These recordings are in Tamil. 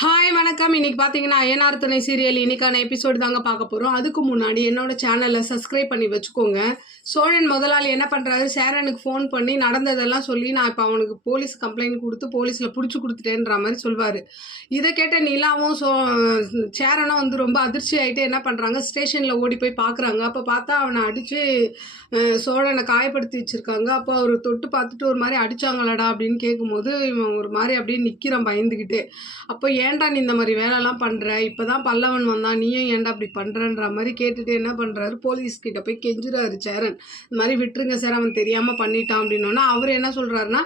ஹாய் வணக்கம். இன்னைக்கு பார்த்தீங்கன்னா ஐயனார் துணை சீரியல் இன்னைக்கான எபிசோடு தாங்க பார்க்க போகிறோம். அதுக்கு முன்னாடி என்னோட சேனலை சப்ஸ்கிரைப் பண்ணி வச்சுக்கோங்க. சோழன் முதலாளி என்ன பண்ணுறாரு, சேரனுக்கு ஃபோன் பண்ணி நடந்ததெல்லாம் சொல்லி நான் இப்போ அவனுக்கு போலீஸ் கம்ப்ளைண்ட் கொடுத்து போலீஸில் பிடிச்சி கொடுத்துட்டேன்ற மாதிரி சொல்வார். இதை கேட்ட நிலாவும் சேரனும் வந்து ரொம்ப அதிர்ச்சி ஆகிட்டு என்ன பண்ணுறாங்க, ஸ்டேஷனில் ஓடி போய் பார்க்குறாங்க. அப்போ பார்த்தா அவனை அடித்து சோழனை காயப்படுத்தி வச்சுருக்காங்க. அப்போ அவர் தொட்டு பார்த்துட்டு ஒரு மாதிரி அடித்தாங்களடா அப்படின்னு கேட்கும்போது இவன் ஒரு மாதிரி அப்படியே நிற்கிறான் பயந்துக்கிட்டு. அப்போ ஏன்டா நீ இந்த மாதிரி வேலைலாம் பண்ணுற, இப்போ தான் பல்லவன் வந்தான், நீயும் ஏன்டா அப்படி பண்ணுறன்ற மாதிரி கேட்டுட்டு என்ன பண்ணுறாரு, போலீஸ்கிட்ட போய் கெஞ்சுறாரு சேரன். இந்த மாதிரி விட்டுருங்க சார், அவன் தெரியாமல் பண்ணிட்டான் அப்படின்னோன்னா அவர் என்ன சொல்கிறாருன்னா,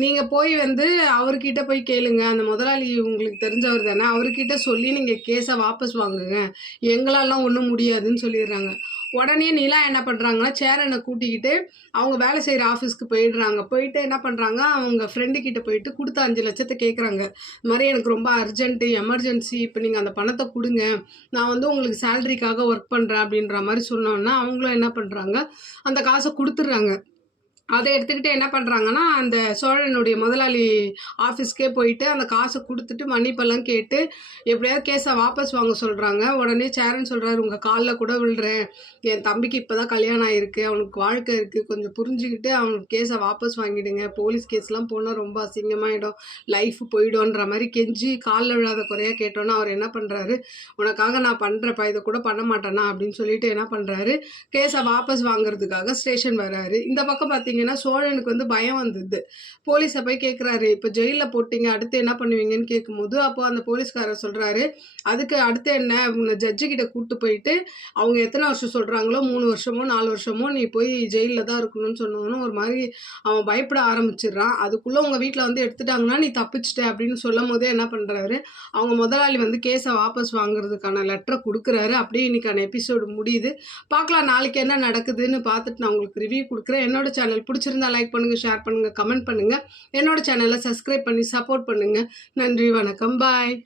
நீங்கள் போய் வந்து அவர்கிட்ட போய் கேளுங்க, அந்த முதலாளி உங்களுக்கு தெரிஞ்சவர் தானே, அவர்கிட்ட சொல்லி நீங்கள் கேஸை வாபஸ் வாங்குங்க, எங்களாலாம் ஒன்றும் முடியாதுன்னு சொல்லிடுறாங்க. உடனே நிலா என்ன பண்ணுறாங்கன்னா, சேரனை கூட்டிக்கிட்டு அவங்க வேலை செய்கிற ஆஃபீஸ்க்கு போயிடுறாங்க. போயிட்டு என்ன பண்ணுறாங்க, அவங்க ஃப்ரெண்டுக்கிட்ட போயிட்டு கொடுத்த 5 லட்சத்தை கேட்குறாங்க. இந்த மாதிரி எனக்கு ரொம்ப அர்ஜென்ட்டு, எமர்ஜென்சி, இப்போ நீங்கள் அந்த பணத்தை கொடுங்க, நான் வந்து உங்களுக்கு சேலரிக்காக ஒர்க் பண்ணுறேன் அப்படின்ற மாதிரி சொன்னோன்னா அவங்களும் என்ன பண்ணுறாங்க, அந்த காசை கொடுத்துட்றாங்க. அதை எடுத்துக்கிட்டு என்ன பண்ணுறாங்கன்னா, அந்த சோழனுடைய முதலாளி ஆஃபீஸ்க்கே போயிட்டு அந்த காசை கொடுத்துட்டு மன்னிப்பெல்லாம் கேட்டு எப்படியாவது கேஸை வாபஸ் வாங்க சொல்கிறாங்க. உடனே சேரன் சொல்கிறாரு, உங்கள் காலில் கூட விழுறேன், என் தம்பிக்கு இப்போ தான் கல்யாணம் ஆகிருக்கு, அவனுக்கு வாழ்க்கை இருக்குது, கொஞ்சம் புரிஞ்சுக்கிட்டு அவனுக்கு கேஸை வாபஸ் வாங்கிடுங்க, போலீஸ் கேஸ்லாம் போனால் ரொம்ப அசிங்கமாகிடும், லைஃப் போயிடும்ன்ற மாதிரி கெஞ்சி காலில் விழாத குறையாக கேட்டோன்னா அவர் என்ன பண்ணுறாரு, உனக்காக நான் பண்ணுறப்பா, இதை கூட பண்ண மாட்டேனா அப்படின்னு சொல்லிட்டு என்ன பண்ணுறாரு, கேஸை வாபஸ் வாங்குறதுக்காக ஸ்டேஷன் வர்றாரு. இந்த பக்கம் பார்த்தீங்கன்னா சோழனுக்கு வந்து பயம் வந்தது. போலீஸை போய் கேட்குறாரு, இப்போ ஜெயிலில் போட்டிங்க, அடுத்து என்ன பண்ணுவீங்கன்னு கேட்கும்போது அப்போ அந்த போலீஸ்காரர் சொல்கிறாரு, அதுக்கு அடுத்து என்ன, உன்னை ஜட்ஜுக்கிட்ட கூப்பிட்டு போயிட்டு அவங்க எத்தனை வருஷம் சொல்கிறாங்களோ 3 வருஷமோ 4 வருஷமோ நீ போய் ஜெயிலில் தான் இருக்கணும்னு சொன்னோன்னு ஒரு மாதிரி அவன் பயப்பட ஆரம்பிச்சிடுறான். அதுக்குள்ளே உங்கள் வீட்டில் வந்து எடுத்துட்டாங்கன்னா நீ தப்பிச்சிட்ட அப்படின்னு சொல்லும் போதே என்ன பண்ணுறாரு, அவங்க முதலாளி வந்து கேஸை வாபஸ் வாங்குறதுக்கான லெட்டரை கொடுக்குறாரு. அப்படியே இன்னைக்கான எபிசோடு முடியுது. பார்க்கலாம் நாளைக்கு என்ன நடக்குதுன்னு பார்த்துட்டு நான் உங்களுக்கு ரிவ்யூ கொடுக்குறேன். என்னோட சேனல் பிடிச்சிருந்தா லைக் பண்ணுங்கள், ஷேர் பண்ணுங்கள், கமெண்ட் பண்ணுங்கள். என்னோட சேனலை சப்ஸ்கிரைப் பண்ணி சப்போர்ட் பண்ணுங்கள். நன்றி, வணக்கம், பாய்.